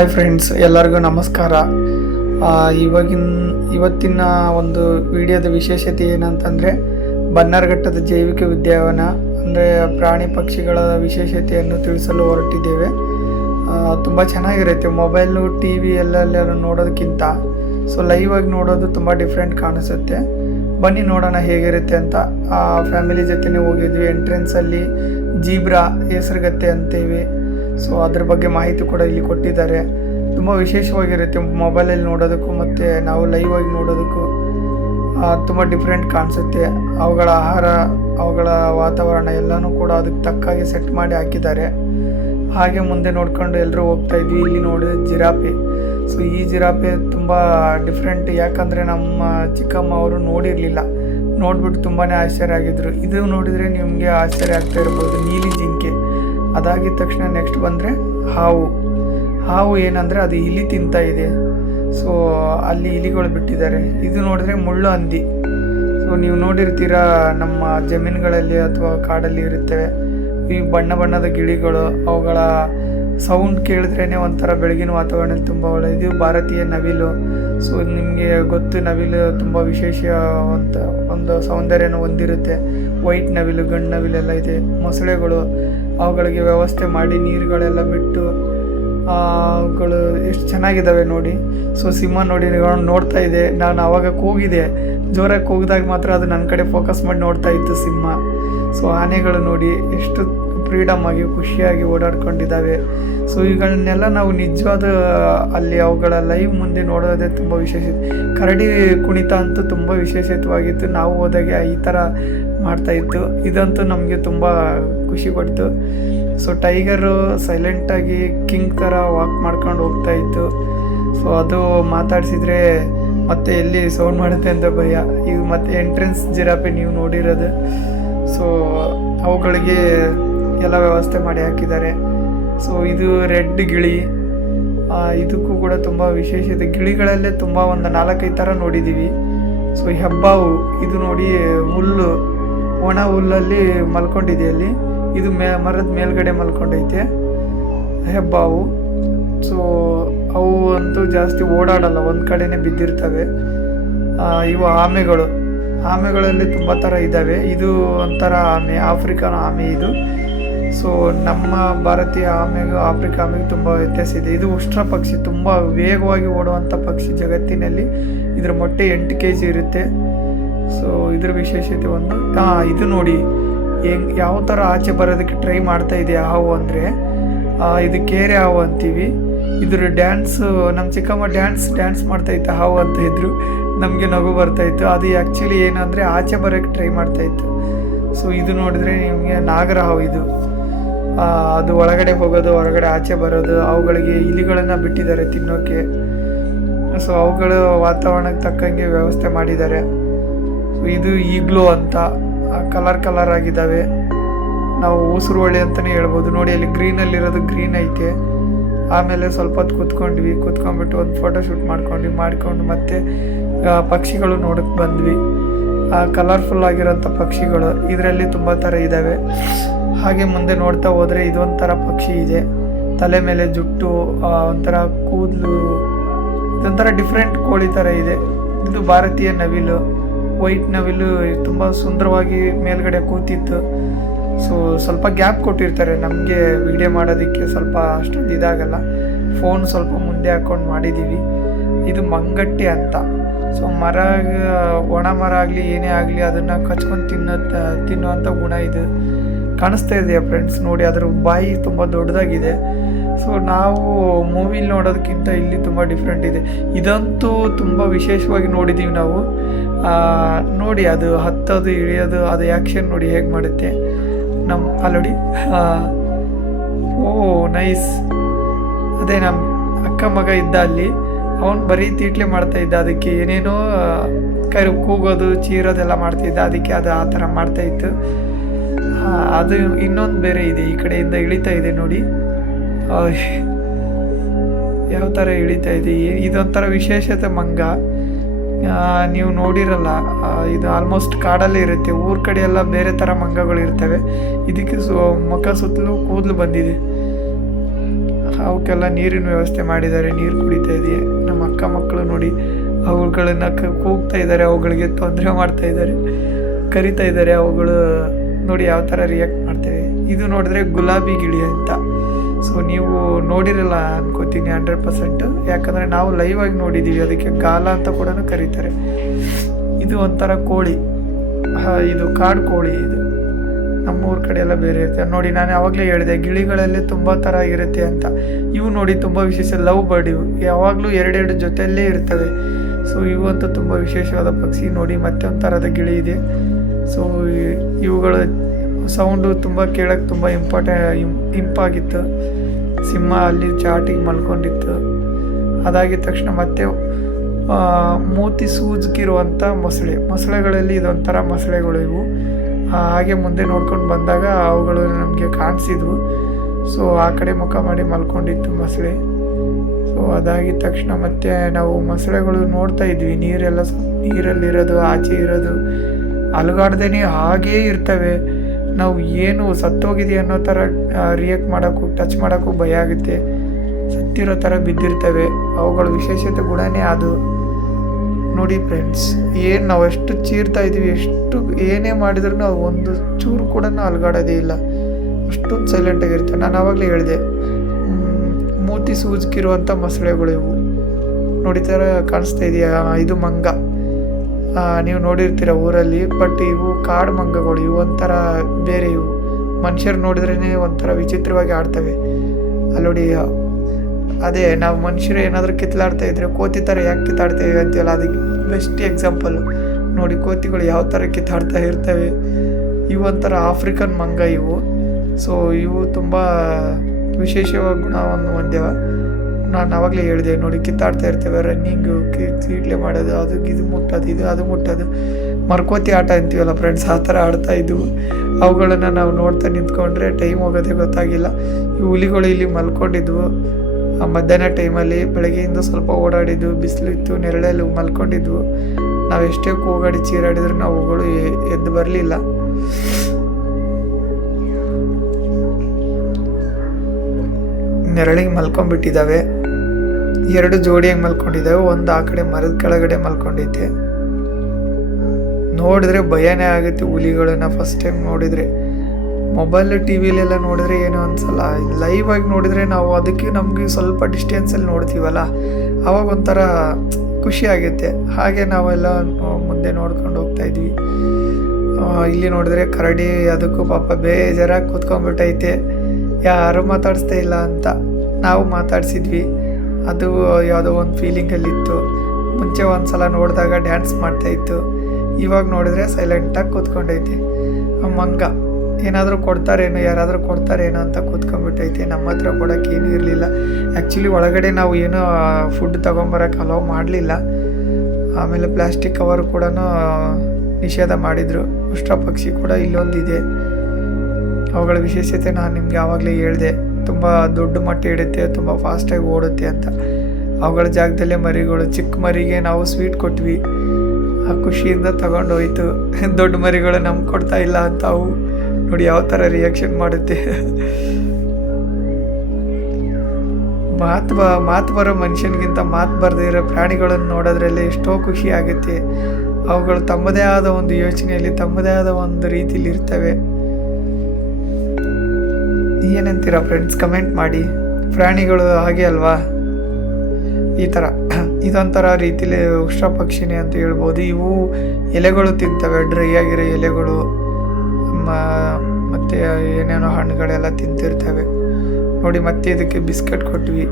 Hi friends, ಎಲ್ಲರಿಗೂ ನಮಸ್ಕಾರ. ಇವತ್ತಿನ ಒಂದು ವಿಡಿಯೋದ ವಿಶೇಷತೆ ಏನಂತಂದರೆ, ಬನ್ನರ್ಘಟ್ಟದ ಜೈವಿಕ ಉದ್ಯಾನವನ ಅಂದರೆ ಪ್ರಾಣಿ ಪಕ್ಷಿಗಳ ವಿಶೇಷತೆಯನ್ನು ತಿಳಿಸಲು ಹೊರಟಿದ್ದೇವೆ. ತುಂಬ ಚೆನ್ನಾಗಿರುತ್ತೆ. ಮೊಬೈಲು ಟಿ ವಿ ಎಲ್ಲೆಲ್ಲರೂ ನೋಡೋದಕ್ಕಿಂತ ಲೈವ್ ಆಗಿ ನೋಡೋದು ತುಂಬ ಡಿಫ್ರೆಂಟ್ ಕಾಣಿಸುತ್ತೆ. ಬನ್ನಿ ನೋಡೋಣ ಹೇಗಿರುತ್ತೆ ಅಂತ. ಫ್ಯಾಮಿಲಿ ಜೊತೆನೇ ಹೋಗಿದ್ವಿ. ಎಂಟ್ರೆನ್ಸಲ್ಲಿ ಜೀಬ್ರಾ ಹೆಸರುಗತ್ತೆ ಅಂತೇವಿ. ಅದ್ರ ಬಗ್ಗೆ ಮಾಹಿತಿ ಕೂಡ ಇಲ್ಲಿ ಕೊಟ್ಟಿದ್ದಾರೆ. ತುಂಬ ವಿಶೇಷವಾಗಿರುತ್ತೆ. ಮೊಬೈಲಲ್ಲಿ ನೋಡೋದಕ್ಕೂ ಮತ್ತು ನಾವು ಲೈವ್ ಆಗಿ ನೋಡೋದಕ್ಕೂ ತುಂಬ ಡಿಫ್ರೆಂಟ್ ಕಾಣಿಸುತ್ತೆ. ಅವುಗಳ ಆಹಾರ, ಅವುಗಳ ವಾತಾವರಣ ಎಲ್ಲನೂ ಕೂಡ ಅದಕ್ಕೆ ತಕ್ಕಾಗಿ ಸೆಟ್ ಮಾಡಿ ಹಾಕಿದ್ದಾರೆ. ಹಾಗೆ ಮುಂದೆ ನೋಡ್ಕೊಂಡು ಎಲ್ಲರೂ ಹೋಗ್ತಾ ಇದ್ವಿ. ಇಲ್ಲಿ ನೋಡಿ ಜಿರಾಫೆ. ಈ ಜಿರಾಫೆ ತುಂಬ ಡಿಫ್ರೆಂಟ್. ಯಾಕಂದರೆ ನಮ್ಮ ಚಿಕ್ಕಮ್ಮ ಅವರು ನೋಡಿರಲಿಲ್ಲ. ನೋಡಿಬಿಟ್ಟು ತುಂಬಾ ಆಶ್ಚರ್ಯ ಆಗಿದ್ರು. ಇದು ನೋಡಿದರೆ ನಿಮಗೆ ಆಶ್ಚರ್ಯ ಆಗ್ತಾ ಇರ್ಬೋದು. ನೀಲಿ ಜಿಂಕೆ. ಅದಾಗಿದ ತಕ್ಷಣ ನೆಕ್ಸ್ಟ್ ಬಂದರೆ ಹಾವು ಏನಂದರೆ ಅದು ಇಲಿ ತಿಂತಾ ಇದೆ. ಅಲ್ಲಿ ಇಲಿಗಳು ಬಿಟ್ಟಿದ್ದಾರೆ. ಇದು ನೋಡಿದ್ರೆ ಮುಳ್ಳು ಹಂದಿ. ನೀವು ನೋಡಿರ್ತೀರಾ, ನಮ್ಮ ಜಮೀನುಗಳಲ್ಲಿ ಅಥವಾ ಕಾಡಲ್ಲಿ ಇರುತ್ತವೆ ಈ ಬಣ್ಣ ಬಣ್ಣದ ಗಿಳಿಗಳು. ಅವುಗಳ ಸೌಂಡ್ ಕೇಳಿದ್ರೇ ಒಂಥರ ಬೆಳಗಿನ ವಾತಾವರಣ ತುಂಬ ಒಳ್ಳೆಯದು. ಇದು ಭಾರತೀಯ ನವಿಲು. ನಿಮಗೆ ಗೊತ್ತು, ನವಿಲು ತುಂಬ ವಿಶೇಷವಂತ ಒಂದು ಸೌಂದರ್ಯನ ಹೊಂದಿರುತ್ತೆ. ವೈಟ್ ನವಿಲು, ಗಂಡು ನವಿಲೆಲ್ಲ ಇದೆ. ಮೊಸಳೆಗಳು, ಅವುಗಳಿಗೆ ವ್ಯವಸ್ಥೆ ಮಾಡಿ ನೀರುಗಳೆಲ್ಲ ಬಿಟ್ಟು ಅವುಗಳು ಎಷ್ಟು ಚೆನ್ನಾಗಿದ್ದಾವೆ ನೋಡಿ. ಸಿಂಹ ನೋಡಿ ನೋಡ್ತಾ ಇದೆ. ನಾನು ಆವಾಗ ಕೂಗಿದೆ, ಜೋರಾಗಿ ಕೂಗಿದಾಗ ಮಾತ್ರ ಅದು ನನ್ನ ಕಡೆ ಫೋಕಸ್ ಮಾಡಿ ನೋಡ್ತಾ ಇತ್ತು ಸಿಂಹ. ಆನೆಗಳು ನೋಡಿ ಎಷ್ಟು ಫ್ರೀಡಮ್ ಆಗಿ ಖುಷಿಯಾಗಿ ಓಡಾಡ್ಕೊಂಡಿದ್ದಾವೆ. ಇವುಗಳನ್ನೆಲ್ಲ ನಾವು ನಿಜವಾದ ಅಲ್ಲಿ ಅವುಗಳ ಲೈವ್ ಮುಂದೆ ನೋಡೋದೇ ತುಂಬ ವಿಶೇಷತೆ. ಕರಡಿ ಕುಣಿತ ಅಂತೂ ತುಂಬ ವಿಶೇಷವಾಗಿತ್ತು. ನಾವು ಹೋದಾಗೆ ಈ ಥರ ಮಾಡ್ತಾಯಿತ್ತು. ಇದಂತೂ ನಮಗೆ ತುಂಬ ಖುಷಿ ಕೊಡ್ತು. ಟೈಗರು ಸೈಲೆಂಟಾಗಿ ಕಿಂಗ್ ಥರ ವಾಕ್ ಮಾಡ್ಕೊಂಡು ಹೋಗ್ತಾ ಇತ್ತು. ಅದು ಮಾತಾಡಿಸಿದ್ರೆ ಮತ್ತೆ ಎಲ್ಲಿ ಸೌಂಡ್ ಮಾಡುತ್ತೆ ಅಂತ ಭಯ. ಈಗ ಮತ್ತೆ ಎಂಟ್ರೆನ್ಸ್ ಜಿರಾಫೆ ನೀವು ನೋಡಿರೋದು. ಅವುಗಳಿಗೆ ಎಲ್ಲ ವ್ಯವಸ್ಥೆ ಮಾಡಿ ಹಾಕಿದ್ದಾರೆ. ಇದು ರೆಡ್ ಗಿಳಿ. ಇದಕ್ಕೂ ಕೂಡ ತುಂಬ ವಿಶೇಷತೆ. ಗಿಳಿಗಳಲ್ಲೇ ತುಂಬ ಒಂದು 4-5 ಥರ ನೋಡಿದ್ದೀವಿ. ಹೆಬ್ಬಾವು. ಇದು ನೋಡಿ ಹುಲ್ಲು, ಒಣ ಹುಲ್ಲಲ್ಲಿ ಮಲ್ಕೊಂಡಿದೆ. ಅಲ್ಲಿ ಇದು ಮರದ ಮೇಲ್ಗಡೆ ಮಲ್ಕೊಂಡೈತೆ ಹೆಬ್ಬಾವು. ಅವು ಅಂತೂ ಜಾಸ್ತಿ ಓಡಾಡಲ್ಲ, ಒಂದು ಕಡೆನೇ ಬಿದ್ದಿರ್ತವೆ. ಇವು ಆಮೆಗಳು. ಆಮೆಗಳಲ್ಲಿ ತುಂಬ ಥರ ಇದ್ದಾವೆ. ಇದು ಒಂಥರ ಆಮೆ, ಆಫ್ರಿಕನ್ ಆಮೆ ಇದು. ನಮ್ಮ ಭಾರತೀಯ ಆಮೆಗೂ ಆಫ್ರಿಕಾ ಆಮೆಗೂ ತುಂಬ ವ್ಯತ್ಯಾಸ ಇದೆ. ಇದು ಉಷ್ಟ್ರ ಪಕ್ಷಿ, ತುಂಬ ವೇಗವಾಗಿ ಓಡುವಂಥ ಪಕ್ಷಿ. ಜಗತ್ತಿನಲ್ಲಿ ಇದರ ಮೊಟ್ಟೆ 8 kg ಇರುತ್ತೆ. ಇದ್ರ ವಿಶೇಷತೆ ಒಂದು. ಇದು ನೋಡಿ ಯಾವ ಥರ ಆಚೆ ಬರೋದಕ್ಕೆ ಟ್ರೈ ಮಾಡ್ತಾ ಇದೆ ಹಾವು ಅಂದರೆ, ಇದು ಕೇರೆ ಹಾವು ಅಂತೀವಿ. ಇದ್ರ ಡ್ಯಾನ್ಸು, ನಮ್ಮ ಚಿಕ್ಕಮ್ಮ ಡ್ಯಾನ್ಸ್ ಮಾಡ್ತಾಯಿತ್ತು ಹಾವು ಅಂತ ಇದ್ರು. ನಮಗೆ ನಗು ಬರ್ತಾಯಿತ್ತು. ಅದು ಆ್ಯಕ್ಚುಲಿ ಏನಂದರೆ ಆಚೆ ಬರೋಕ್ಕೆ ಟ್ರೈ ಮಾಡ್ತಾಯಿತ್ತು. ಇದು ನೋಡಿದ್ರೆ ನಿಮಗೆ ನಾಗರ ಹಾವು. ಇದು ಅದು ಒಳಗಡೆ ಹೋಗೋದು, ಹೊರಗಡೆ ಆಚೆ ಬರೋದು. ಅವುಗಳಿಗೆ ಇಲಿಗಳನ್ನು ಬಿಟ್ಟಿದ್ದಾರೆ ತಿನ್ನೋಕ್ಕೆ. ಅವುಗಳ ವಾತಾವರಣಕ್ಕೆ ತಕ್ಕಂಗೆ ವ್ಯವಸ್ಥೆ ಮಾಡಿದ್ದಾರೆ. ಇದು ಈಗ್ಲೋ ಅಂತ ಕಲರ್ ಆಗಿದ್ದಾವೆ. ನಾವು ಉಸಿರುವಳಿ ಅಂತಲೇ ಹೇಳ್ಬೋದು. ನೋಡಿ ಅಲ್ಲಿ ಗ್ರೀನಲ್ಲಿರೋದು ಗ್ರೀನ್ ಐತೆ. ಆಮೇಲೆ ಸ್ವಲ್ಪ ಹೊತ್ತು ಕೂತ್ಕೊಂಡ್ಬಿಟ್ಟು ಒಂದು ಫೋಟೋ ಶೂಟ್ ಮಾಡ್ಕೊಂಡು ಮತ್ತೆ ಪಕ್ಷಿಗಳು ನೋಡಕ್ಕೆ ಬಂದ್ವಿ. ಕಲರ್ಫುಲ್ ಆಗಿರೋಂಥ ಪಕ್ಷಿಗಳು ಇದರಲ್ಲಿ ತುಂಬ ಥರ ಇದ್ದಾವೆ. ಹಾಗೆ ಮುಂದೆ ನೋಡ್ತಾ ಹೋದರೆ ಇದೊಂಥರ ಪಕ್ಷಿ ಇದೆ. ತಲೆ ಮೇಲೆ ಜುಟ್ಟು, ಒಂಥರ ಕೂದಲು, ಇದೊಂಥರ ಡಿಫ್ರೆಂಟ್ ಕೋಳಿ ಥರ ಇದೆ. ಇದು ಭಾರತೀಯ ನವಿಲು, ವೈಟ್ ನವಿಲು. ತುಂಬ ಸುಂದರವಾಗಿ ಮೇಲ್ಗಡೆ ಕೂತಿತ್ತು. ಸ್ವಲ್ಪ ಗ್ಯಾಪ್ ಕೊಟ್ಟಿರ್ತಾರೆ ನಮಗೆ ವಿಡಿಯೋ ಮಾಡೋದಕ್ಕೆ. ಸ್ವಲ್ಪ ಅಷ್ಟೊಂದು ಇದಾಗಲ್ಲ. ಫೋನ್ ಸ್ವಲ್ಪ ಮುಂದೆ ಹಾಕ್ಕೊಂಡು ಮಾಡಿದ್ದೀವಿ. ಇದು ಮಂಗಟ್ಟಿ ಅಂತ. ಒಣ ಮರ ಆಗಲಿ ಏನೇ ಆಗಲಿ ಅದನ್ನು ಕಚ್ಕೊಂಡು ತಿನ್ನುವಂಥ ಗುಣ ಇದು. ಕಾಣಿಸ್ತಾ ಇದೆಯಾ ಫ್ರೆಂಡ್ಸ್? ನೋಡಿ, ಅದರ ಬಾಯಿ ತುಂಬ ದೊಡ್ಡದಾಗಿದೆ. ನಾವು ಮೂವಿಲಿ ನೋಡೋದಕ್ಕಿಂತ ಇಲ್ಲಿ ತುಂಬ ಡಿಫ್ರೆಂಟ್ ಇದೆ. ಇದಂತೂ ತುಂಬ ವಿಶೇಷವಾಗಿ ನೋಡಿದ್ದೀವಿ ನಾವು. ನೋಡಿ, ಅದು ಹತ್ತೋದು ಇಳಿಯೋದು, ಅದು ಆ್ಯಕ್ಷನ್ ನೋಡಿ ಹೇಗೆ ಮಾಡುತ್ತೆ. ಅಲ್ಲೋಡಿ. ನೈಸ್. ಅದೇ ನಮ್ಮ ಅಕ್ಕ ಮಗ ಇದ್ದ ಅಲ್ಲಿ. ಅವನು ಬರೀ ತೀಟ್ಲೆ ಮಾಡ್ತಾಯಿದ್ದ. ಅದಕ್ಕೆ ಏನೇನೋ ಕೂಗೋದು, ಚೀರೋದೆಲ್ಲ ಮಾಡ್ತಾಯಿದ್ದ. ಅದಕ್ಕೆ ಅದು ಆ ಥರ ಮಾಡ್ತಾಯಿತ್ತು. ಅದು ಇನ್ನೊಂದು ಬೇರೆ ಇದೆ. ಈ ಕಡೆಯಿಂದ ಇಳಿತಾ ಇದೆ ನೋಡಿ, ಯಾವ ಥರ ಇಳಿತಾ ಇದೆ. ಇದೊಂಥರ ವಿಶೇಷತೆ ಮಂಗ. ನೀವು ನೋಡಿರಲ್ಲ, ಇದು ಆಲ್ಮೋಸ್ಟ್ ಕಾಡಲ್ಲೇ ಇರುತ್ತೆ. ಊರ ಕಡೆ ಎಲ್ಲ ಬೇರೆ ಥರ ಮಂಗಗಳು ಇರ್ತವೆ. ಇದಕ್ಕೆ ಮುಖ ಸುತ್ತಲೂ ಕೂದಲು ಬಂದಿದೆ. ಅವಕ್ಕೆಲ್ಲ ನೀರಿನ ವ್ಯವಸ್ಥೆ ಮಾಡಿದ್ದಾರೆ, ನೀರು ಕುಡಿತಾ ಇದೆಯಾ. ನಮ್ಮ ಅಕ್ಕ ಮಕ್ಕಳು ನೋಡಿ ಅವುಗಳನ್ನ ಕೂಗ್ತಾ ಇದ್ದಾರೆ, ಅವುಗಳಿಗೆ ತೊಂದರೆ ಮಾಡ್ತಾ ಇದ್ದಾರೆ, ಕರಿತಾ ಇದ್ದಾರೆ. ಅವುಗಳು ನೋಡಿ ಯಾವ ಥರ ರಿಯಾಕ್ಟ್ ಮಾಡ್ತೇವೆ. ಇದು ನೋಡಿದ್ರೆ ಗುಲಾಬಿ ಗಿಳಿ ಅಂತ. ಸೊ ನೀವು ನೋಡಿರಲ್ಲ ಅನ್ಕೋತೀನಿ 100%, ಯಾಕಂದರೆ ನಾವು ಲೈವ್ ಆಗಿ ನೋಡಿದ್ದೀವಿ. ಅದಕ್ಕೆ ಗಾಲ ಅಂತ ಕೂಡ ಕರೀತಾರೆ. ಇದು ಒಂಥರ ಕೋಳಿ, ಇದು ಕಾಡು ಕೋಳಿ. ಇದು ನಮ್ಮೂರ ಕಡೆ ಎಲ್ಲ ಬೇರೆ ಇರುತ್ತೆ ನೋಡಿ. ನಾನು ಯಾವಾಗಲೇ ಹೇಳಿದೆ ಗಿಳಿಗಳಲ್ಲಿ ತುಂಬ ಥರ ಇರುತ್ತೆ ಅಂತ. ಇವು ನೋಡಿ ತುಂಬ ವಿಶೇಷ, ಲವ್ ಬರ್ಡ್. ಇವು ಯಾವಾಗಲೂ ಎರಡೆರಡು ಜೊತೆಯಲ್ಲೇ ಇರ್ತವೆ. ಸೊ ಇವು ಅಂತೂ ತುಂಬ ವಿಶೇಷವಾದ ಪಕ್ಷಿ ನೋಡಿ. ಮತ್ತೆ ಒಂದು ಥರದ ಗಿಳಿ ಇದೆ. ಸೊ ಇವುಗಳ ಸೌಂಡು ತುಂಬ ಕೇಳೋಕ್ಕೆ ತುಂಬ ಇಂಪಾಗಿತ್ತು. ಸಿಂಹ ಅಲ್ಲಿ ಚಾಟಿಗೆ ಮಲ್ಕೊಂಡಿತ್ತು. ಅದಾಗಿದ ತಕ್ಷಣ ಮತ್ತೆ ಮೂತಿ ಸೂಜ್ಗಿರುವಂಥ ಮೊಸಳೆಗಳಲ್ಲಿ ಇದೊಂಥರ ಮೊಸಳೆಗಳು ಇವು. ಹಾಗೆ ಮುಂದೆ ನೋಡ್ಕೊಂಡು ಬಂದಾಗ ಅವುಗಳು ನಮಗೆ ಕಾಣಿಸಿದ್ವು. ಸೊ ಆ ಕಡೆ ಮುಖ ಮಾಡಿ ಮಲ್ಕೊಂಡಿತ್ತು ಮೊಸಳೆ. ಸೊ ಅದಾಗಿದ ತಕ್ಷಣ ಮತ್ತೆ ನಾವು ಮೊಸಳೆಗಳು ನೋಡ್ತಾ ಇದ್ವಿ. ನೀರಲ್ಲಿರೋದು, ಆಚೆ ಇರೋದು, ಅಲುಗಾಡ್ದೇ ಹಾಗೇ ಇರ್ತವೆ. ನಾವು ಏನು ಸತ್ತೋಗಿದೆ ಅನ್ನೋ ಥರ ರಿಯಾಕ್ಟ್ ಮಾಡೋಕ್ಕೂ ಟಚ್ ಮಾಡೋಕ್ಕೂ ಭಯ ಆಗುತ್ತೆ. ಸತ್ತಿರೋ ಥರ ಬಿದ್ದಿರ್ತವೆ. ಅವುಗಳ ವಿಶೇಷತೆ ಗುಣನೇ ಅದು ನೋಡಿ ಫ್ರೆಂಡ್ಸ್. ಏನು ನಾವು ಎಷ್ಟು ಚೀರ್ತಾ ಇದ್ದೀವಿ, ಎಷ್ಟು ಏನೇ ಮಾಡಿದ್ರೂ ನಾವು ಒಂದು ಚೂರು ಕೂಡ ಅಲುಗಾಡೋದೇ ಇಲ್ಲ. ಅಷ್ಟೊಂದು ಸೈಲೆಂಟಾಗಿರ್ತವೆ. ನಾನು ಆವಾಗಲೇ ಹೇಳಿದೆ, ಮೂತಿ ಸೂಜ್ಕಿರುವಂಥ ಮೊಸಳೆಗಳು ಇವು ನೋಡಿ. ಥರ ಕಾಣಿಸ್ತಾ ಇದೆಯಾ? ಇದು ಮಂಗ, ನೀವು ನೋಡಿರ್ತೀರ ಊರಲ್ಲಿ. ಬಟ್ ಇವು ಕಾಡು ಮಂಗಗಳು. ಇವು ಒಂಥರ ಬೇರೆ. ಇವು ಮನುಷ್ಯರು ನೋಡಿದ್ರೇ ಒಂಥರ ವಿಚಿತ್ರವಾಗಿ ಆಡ್ತವೆ. ಅಲ್ಲಿ ನೋಡಿ, ಅದೇ ನಾವು ಮನುಷ್ಯರು ಏನಾದರೂ ಕಿತ್ಲಾಡ್ತಾ ಇದ್ರೆ ಕೋತಿ ಥರ ಯಾಕೆ ಕಿತ್ತಾಡ್ತೇವೆ ಅಂತೀವಲ್ಲ, ಅದಕ್ಕೆ ಬೆಸ್ಟ್ ಎಕ್ಸಾಂಪಲ್ಲು ನೋಡಿ. ಕೋತಿಗಳು ಯಾವ ಥರ ಕಿತ್ತಾಡ್ತಾ ಇರ್ತವೆ. ಇವು ಒಂಥರ ಆಫ್ರಿಕನ್ ಮಂಗ ಇವು. ಸೊ ಇವು ತುಂಬ ವಿಶೇಷವಾದ ಗುಣವನ್ನು ಹೊಂದ್ಯವ. ನಾನು ಆವಾಗಲೇ ಹೇಳಿದೆ ನೋಡಿ, ಕಿತ್ತಾಡ್ತಾ ಇರ್ತೇವೆ. ರನ್ನಿಂಗು, ಕೀಟ್ಲೆ ಮಾಡೋದು, ಇದು ಮುಟ್ಟೋದು, ಅದು ಮುಟ್ಟೋದು. ಮರ್ಕೋತಿ ಆಟ ಅಂತೀವಲ್ಲ ಫ್ರೆಂಡ್ಸ್, ಆ ಥರ ಆಡ್ತಾ ಇದ್ವು. ಅವುಗಳನ್ನು ನಾವು ನೋಡ್ತಾ ನಿಂತ್ಕೊಂಡ್ರೆ ಟೈಮ್ ಹೋಗೋದೇ ಗೊತ್ತಾಗಿಲ್ಲ. ಈ ಹುಲಿಗಳು ಇಲ್ಲಿ ಮಲ್ಕೊಂಡಿದ್ವು ಮಧ್ಯಾಹ್ನ ಟೈಮಲ್ಲಿ. ಬೆಳಗ್ಗೆಯಿಂದ ಸ್ವಲ್ಪ ಓಡಾಡಿದ್ವು, ಬಿಸಿಲಿತ್ತು, ನೆರಳಲ್ಲಿ ಮಲ್ಕೊಂಡಿದ್ವು. ನಾವು ಎಷ್ಟೇ ಕೂಗಾಡಿ ಚೀರಾಡಿದ್ರು ಅವುಗಳು ಎದ್ದು ಬರಲಿಲ್ಲ. ನೆರಳಿಗೆ ಮಲ್ಕೊಂಡ್ಬಿಟ್ಟಿದ್ದಾವೆ. 2 ಜೋಡಿಯಾಗಿ ಮಲ್ಕೊಂಡಿದ್ದಾವೆ. ಒಂದು ಆ ಕಡೆ ಮರದ ಕೆಳಗಡೆ ಮಲ್ಕೊಂಡೈತೆ. ನೋಡಿದ್ರೆ ಭಯನೇ ಆಗುತ್ತೆ ಹುಲಿಗಳನ್ನ ಫಸ್ಟ್ ಟೈಮ್ ನೋಡಿದರೆ. ಮೊಬೈಲ್ ಟಿ ವಿಲೆಲ್ಲ ನೋಡಿದ್ರೆ ಏನೋ ಅನ್ಸಲ್ಲ. ಲೈವ್ ಆಗಿ ನೋಡಿದರೆ ನಾವು ಅದಕ್ಕೆ ನಮಗೆ ಸ್ವಲ್ಪ ಡಿಸ್ಟೆನ್ಸಲ್ಲಿ ನೋಡ್ತೀವಲ್ಲ, ಆವಾಗ ಒಂಥರ ಖುಷಿ ಆಗುತ್ತೆ. ಹಾಗೆ ನಾವೆಲ್ಲ ಮುಂದೆ ನೋಡ್ಕೊಂಡು ಹೋಗ್ತಾ ಇದ್ವಿ. ಇಲ್ಲಿ ನೋಡಿದ್ರೆ ಕರಡಿ, ಅದಕ್ಕೂ ಪಾಪ ಬೇಜಾರಾಗಿ ಕೂತ್ಕೊಂಡ್ಬಿಟ್ಟೈತೆ. ಯಾರೂ ಮಾತಾಡಿಸ್ತಾ ಇಲ್ಲ ಅಂತ ನಾವು ಮಾತಾಡಿಸಿದ್ವಿ. ಅದು ಯಾವುದೋ ಒಂದು ಫೀಲಿಂಗಲ್ಲಿತ್ತು. ಮುಂಚೆ ಒಂದು ಸಲ ನೋಡಿದಾಗ ಡ್ಯಾನ್ಸ್ ಮಾಡ್ತಾಯಿತ್ತು. ಇವಾಗ ನೋಡಿದ್ರೆ ಸೈಲೆಂಟಾಗಿ ಕೂತ್ಕೊಂಡೈತೆ. ಮಂಗ ಏನಾದರೂ ಕೊಡ್ತಾರೇನೋ, ಯಾರಾದರೂ ಕೊಡ್ತಾರೇನೋ ಅಂತ ಕೂತ್ಕೊಂಡ್ಬಿಟ್ಟೈತೆ. ನಮ್ಮ ಹತ್ರ ಕೊಡೋಕ್ಕೆ ಏನೂ ಇರಲಿಲ್ಲ. ಆ್ಯಕ್ಚುಲಿ ಒಳಗಡೆ ನಾವು ಏನೂ ಫುಡ್ ತೊಗೊಂಬರೋಕ್ಕೆ ಅಲೋ ಮಾಡಲಿಲ್ಲ. ಆಮೇಲೆ ಪ್ಲಾಸ್ಟಿಕ್ ಕವರು ಕೂಡ ನಿಷೇಧ ಮಾಡಿದರು. ಉಷ್ಟ್ರ ಪಕ್ಷಿ ಕೂಡ ಇಲ್ಲೊಂದಿದೆ. ಅವುಗಳ ವಿಶೇಷತೆ ನಾನು ನಿಮಗೆ ಆವಾಗಲೇ ಹೇಳಿದೆ. ತುಂಬ ದೊಡ್ಡ ಮೊಟ್ಟೆ ಇಡುತ್ತೆ, ತುಂಬ ಫಾಸ್ಟಾಗಿ ಓಡುತ್ತೆ ಅಂತ. ಅವುಗಳ ಜಾಗದಲ್ಲೇ ಮರಿಗಳು. ಚಿಕ್ಕ ಮರಿಗೆ ನಾವು ಸ್ವೀಟ್ ಕೊಟ್ವಿ, ಆ ಖುಷಿಯಿಂದ ತಗೊಂಡು ಹೋಯ್ತು. ದೊಡ್ಡ ಮರಿಗಳು ನಮ್ಗೆ ಕೊಡ್ತಾ ಇಲ್ಲ ಅಂತ ಅವು ನೋಡಿ ಯಾವ ಥರ ರಿಯಾಕ್ಷನ್ ಮಾಡುತ್ತೆ. ಮಾತು ಬರೋ ಮನುಷ್ಯನಿಗಿಂತ ಮಾತು ಬರದೇ ಇರೋ ಪ್ರಾಣಿಗಳನ್ನು ನೋಡೋದ್ರಲ್ಲಿ ಎಷ್ಟೋ ಖುಷಿ ಆಗುತ್ತೆ. ಅವುಗಳು ತಮ್ಮದೇ ಆದ ಒಂದು ಯೋಚನೆಯಲ್ಲಿ, ತಮ್ಮದೇ ಆದ ಒಂದು ರೀತಿಯಲ್ಲಿ ಇರ್ತವೆ. ಏನಂತೀರ ಫ್ರೆಂಡ್ಸ್, ಕಮೆಂಟ್ ಮಾಡಿ. ಪ್ರಾಣಿಗಳು ಹಾಗೆ ಅಲ್ವಾ? ಈ ಥರ ಇದೊಂಥರ ರೀತಿಲಿ ಉಷ್ಟ್ರ ಪಕ್ಷಿನೇ ಅಂತ ಹೇಳ್ಬೋದು. ಇವು ಎಲೆಗಳು ತಿಂತವೆ, ಡ್ರೈ ಆಗಿರೋ ಎಲೆಗಳು, ಮತ್ತು ಏನೇನೋ ಹಣ್ಣುಗಳೆಲ್ಲ ತಿಂತಿರ್ತವೆ ನೋಡಿ. ಮತ್ತೆ ಇದಕ್ಕೆ ಬಿಸ್ಕೆಟ್ ಕೊಟ್ವಿ.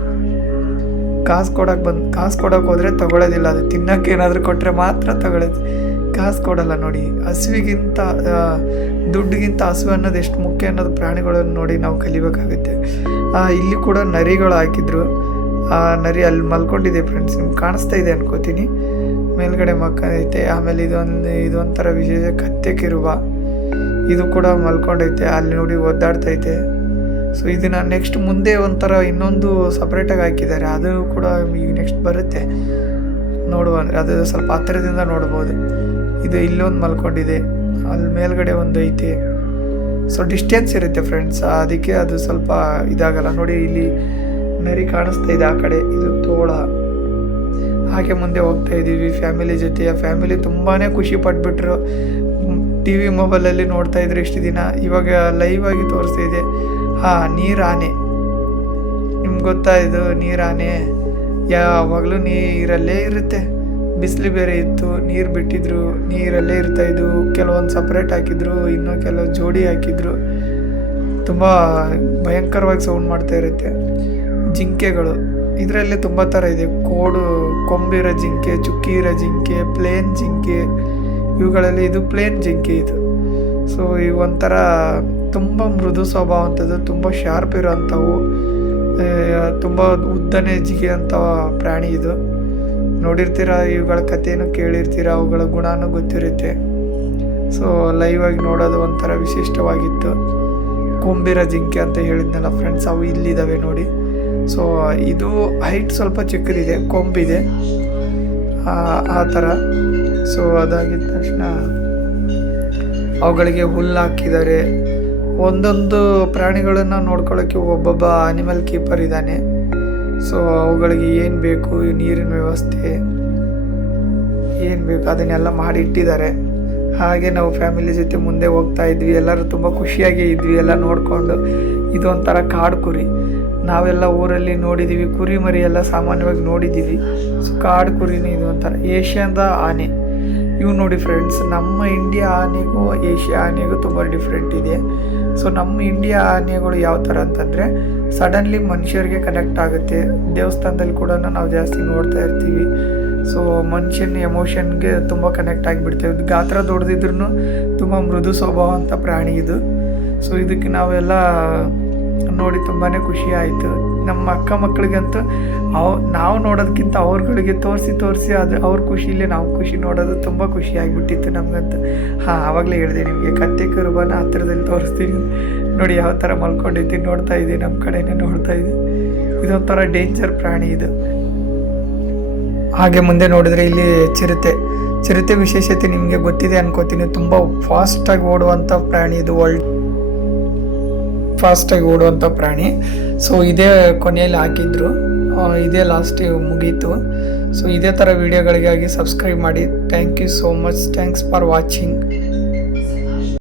ಕಾಸು ಕೊಡೋಕೆ ಹೋದರೆ ತಗೊಳ್ಳೋದಿಲ್ಲ. ಅದು ತಿನ್ನೋಕ್ಕೆ ಏನಾದರೂ ಕೊಟ್ಟರೆ ಮಾತ್ರ ತಗೊಳ್ಳೋದು, ಕಾಸು ಕೊಡೋಲ್ಲ ನೋಡಿ. ಹಸುವಿಗಿಂತ ದುಡ್ಡಿಗಿಂತ ಹಸು ಅನ್ನೋದು ಎಷ್ಟು ಮುಖ್ಯ ಅನ್ನೋದು ಪ್ರಾಣಿಗಳನ್ನು ನೋಡಿ ನಾವು ಕಲಿಬೇಕಾಗುತ್ತೆ. ಇಲ್ಲಿ ಕೂಡ ನರಿಗಳು ಹಾಕಿದ್ರು. ನರಿ ಅಲ್ಲಿ ಮಲ್ಕೊಂಡಿದೆ ಫ್ರೆಂಡ್ಸ್, ನಿಮ್ಗೆ ಕಾಣಿಸ್ತಾ ಇದೆ ಅನ್ಕೋತೀನಿ. ಮೇಲ್ಗಡೆ ಮಕ್ಕೈತೆ. ಆಮೇಲೆ ಇದೊಂಥರ ವಿಶೇಷ ಕತ್ತೆ ಕಿರುವ, ಇದು ಕೂಡ ಮಲ್ಕೊಂಡೈತೆ. ಅಲ್ಲಿ ನೋಡಿ ಒದ್ದಾಡ್ತೈತೆ. ಸೊ ಇದನ್ನು ನೆಕ್ಸ್ಟ್ ಮುಂದೆ ಒಂಥರ ಇನ್ನೊಂದು ಸಪ್ರೇಟಾಗಿ ಹಾಕಿದ್ದಾರೆ. ಅದು ಕೂಡ ಈಗ ನೆಕ್ಸ್ಟ್ ಬರುತ್ತೆ ನೋಡುವ ಅಂದರೆ, ಅದು ಸ್ವಲ್ಪ ಹತ್ತಿರದಿಂದ ನೋಡ್ಬೋದು. ಇದು ಇಲ್ಲೊಂದು ಮಲ್ಕೊಂಡಿದೆ, ಅಲ್ಲಿ ಮೇಲ್ಗಡೆ ಒಂದು ಐತೆ. ಸೊ ಡಿಸ್ಟೆನ್ಸ್ ಇರುತ್ತೆ ಫ್ರೆಂಡ್ಸ್, ಅದಕ್ಕೆ ಅದು ಸ್ವಲ್ಪ ಇದಾಗಲ್ಲ ನೋಡಿ. ಇಲ್ಲಿ ನರಿ ಕಾಣಿಸ್ತಾ ಇದೆ ಆ ಕಡೆ, ಇದು ತೋಳ. ಹಾಗೆ ಮುಂದೆ ಹೋಗ್ತಾ ಇದ್ದೀವಿ ಫ್ಯಾಮಿಲಿ ಜೊತೆ. ಆ ಫ್ಯಾಮಿಲಿ ತುಂಬಾ ಖುಷಿ ಪಟ್ಬಿಟ್ರು. ಟಿ ವಿ ಮೊಬೈಲಲ್ಲಿ ನೋಡ್ತಾ ಇದ್ರು ಇಷ್ಟು ದಿನ, ಇವಾಗ ಲೈವ್ ಆಗಿ ತೋರಿಸ್ತಾ ಇದೆ. ನೀರಾನೆ, ನಿಮ್ಗೆ ಗೊತ್ತಾ ಇದು ನೀರಾನೆ? ಯಾವಾಗಲೂ ನೀರಲ್ಲೇ ಇರುತ್ತೆ. ಬಿಸಿಲು ಬೇರೆ ಇತ್ತು, ನೀರು ಬಿಟ್ಟಿದ್ರು, ನೀರಲ್ಲೇ ಇರ್ತಾಯಿದ್ವು. ಕೆಲವೊಂದು ಸಪ್ರೇಟ್ ಹಾಕಿದ್ರು, ಇನ್ನೂ ಕೆಲವು ಜೋಡಿ ಹಾಕಿದ್ರು. ತುಂಬ ಭಯಂಕರವಾಗಿ ಸೌಂಡ್ ಮಾಡ್ತಾ ಇರುತ್ತೆ. ಜಿಂಕೆಗಳು ಇದರಲ್ಲಿ ತುಂಬ ಥರ ಇದೆ. ಕೊಂಬಿರೋ ಜಿಂಕೆ, ಚುಕ್ಕಿ ಇರೋ ಜಿಂಕೆ, ಪ್ಲೇನ್ ಜಿಂಕೆ. ಇವುಗಳಲ್ಲಿ ಇದು ಪ್ಲೇನ್ ಜಿಂಕೆ ಇದು. ಸೊ ಇವು ಒಂಥರ ತುಂಬ ಮೃದು ಸ್ವಭಾವ ಅಂಥದ್ದು, ತುಂಬ ಶಾರ್ಪ್ ಇರೋವಂಥವು, ತುಂಬ ಉದ್ದನೆ ಜಿಗೆ ಅಂಥ ಪ್ರಾಣಿ ಇದು. ನೋಡಿರ್ತೀರ, ಇವುಗಳ ಕಥೆನೂ ಕೇಳಿರ್ತೀರ, ಅವುಗಳ ಗುಣನೂ ಗೊತ್ತಿರುತ್ತೆ. ಸೊ ಲೈವ್ ಆಗಿ ನೋಡೋದು ಒಂಥರ ವಿಶಿಷ್ಟವಾಗಿತ್ತು. ಕೊಂಬಿರೋ ಜಿಂಕೆ ಅಂತ ಹೇಳಿದ್ನಲ್ಲ ಫ್ರೆಂಡ್ಸ್, ಅವು ಇಲ್ಲಿದ್ದಾವೆ ನೋಡಿ. ಸೊ ಇದು ಹೈಟ್ ಸ್ವಲ್ಪ ಚಿಕ್ಕದಿದೆ, ಕೊಂಬಿದೆ ಆ ಥರ. ಸೊ ಅದಾಗಿದ್ದ ತಕ್ಷಣ ಅವುಗಳಿಗೆ ಹುಲ್ಲು ಹಾಕಿದ್ದಾರೆ. ಒಂದೊಂದು ಪ್ರಾಣಿಗಳನ್ನು ನೋಡ್ಕೊಳ್ಳೋಕ್ಕೆ ಒಬ್ಬೊಬ್ಬ ಆನಿಮಲ್ ಕೀಪರ್ ಇದ್ದಾನೆ. ಸೊ ಅವುಗಳಿಗೆ ಏನು ಬೇಕು, ನೀರಿನ ವ್ಯವಸ್ಥೆ ಏನು ಬೇಕು ಅದನ್ನೆಲ್ಲ ಮಾಡಿ ಇಟ್ಟಿದ್ದಾರೆ. ಹಾಗೆ ನಾವು ಫ್ಯಾಮಿಲಿ ಜೊತೆ ಮುಂದೆ ಹೋಗ್ತಾ ಇದ್ವಿ. ಎಲ್ಲರೂ ತುಂಬ ಖುಷಿಯಾಗಿ ಇದ್ವಿ ಎಲ್ಲ ನೋಡಿಕೊಂಡು. ಇದೊಂಥರ ಕಾಡು ಕುರಿ. ನಾವೆಲ್ಲ ಊರಲ್ಲಿ ನೋಡಿದ್ದೀವಿ, ಕುರಿ ಮರಿ ಎಲ್ಲ ಸಾಮಾನ್ಯವಾಗಿ ನೋಡಿದ್ದೀವಿ. ಸೊ ಕಾಡು ಕುರಿನೇ ಇದು ಒಂಥರ ಏಷ್ಯಾದ ಆನೆ. ಇವು ನೋಡಿ ಫ್ರೆಂಡ್ಸ್, ನಮ್ಮ ಇಂಡಿಯಾ ಆನೆಗೂ ಏಷ್ಯಾ ಆನೆಗೂ ತುಂಬ ಡಿಫ್ರೆಂಟ್ ಇದೆ. ಸೊ ನಮ್ಮ ಇಂಡಿಯಾ ಆನೆಗಳು ಯಾವ ಥರ ಅಂತಂದರೆ ಸಡನ್ಲಿ ಮನುಷ್ಯರಿಗೆ ಕನೆಕ್ಟ್ ಆಗುತ್ತೆ. ದೇವಸ್ಥಾನದಲ್ಲಿ ಕೂಡ ನಾವು ಜಾಸ್ತಿ ನೋಡ್ತಾ ಇರ್ತೀವಿ. ಸೊ ಮನುಷ್ಯನ ಎಮೋಷನ್ಗೆ ತುಂಬ ಕನೆಕ್ಟ್ ಆಗಿಬಿಡ್ತೇವೆ. ಗಾತ್ರ ದೊಡ್ಡದಿದ್ರೂ ತುಂಬ ಮೃದು ಸ್ವಭಾವ ಅಂತ ಪ್ರಾಣಿ ಇದು. ಸೊ ಇದಕ್ಕೆ ನಾವೆಲ್ಲ ನೋಡಿ ತುಂಬಾ ಖುಷಿ ಆಯಿತು. ನಮ್ಮ ಅಕ್ಕ ಮಕ್ಕಳಿಗಂತೂ ನಾವು ನೋಡೋದಕ್ಕಿಂತ ಅವ್ರುಗಳಿಗೆ ತೋರಿಸಿ ಅವ್ರ ಖುಷಿಲೇ ನಾವು ಖುಷಿ ನೋಡೋದು ತುಂಬ ಖುಷಿ ಆಗಿಬಿಟ್ಟಿತ್ತು ನಮಗಂತೂ. ಆವಾಗಲೇ ಹೇಳಿದೆ ನಿಮಗೆ, ಕತ್ತೆ ಕುರುಬನ ಹತ್ತಿರದಲ್ಲಿ ತೋರಿಸ್ತೀನಿ ನೋಡಿ, ಯಾವ ಥರ ಮಲ್ಕೊಂಡಿದ್ದೀನಿ, ನೋಡ್ತಾ ಇದ್ದೀನಿ, ನಮ್ಮ ಕಡೆನೇ ನೋಡ್ತಾ ಇದ್ದೀನಿ. ಇದೊಂಥರ ಡೇಂಜರ್ ಪ್ರಾಣಿ ಇದು. ಹಾಗೆ ಮುಂದೆ ನೋಡಿದರೆ ಇಲ್ಲಿ ಚಿರತೆ ವಿಶೇಷತೆ ನಿಮಗೆ ಗೊತ್ತಿದೆ ಅನ್ಕೋತೀನಿ. ತುಂಬ ಫಾಸ್ಟಾಗಿ ಓಡುವಂಥ ಪ್ರಾಣಿ ಇದು, ಫಾಸ್ಟಾಗಿ ಓಡುವಂಥ ಪ್ರಾಣಿ. ಸೊ ಇದೇ ಕೊನೆಯಲ್ಲಿ ಹಾಕಿದ್ರು, ಇದೇ ಲಾಸ್ಟಿಗೆ ಮುಗೀತು. ಸೊ ಇದೇ ಥರ ವೀಡಿಯೋಗಳಿಗಾಗಿ ಸಬ್ಸ್ಕ್ರೈಬ್ ಮಾಡಿ. Thank you so much. Thanks for watching.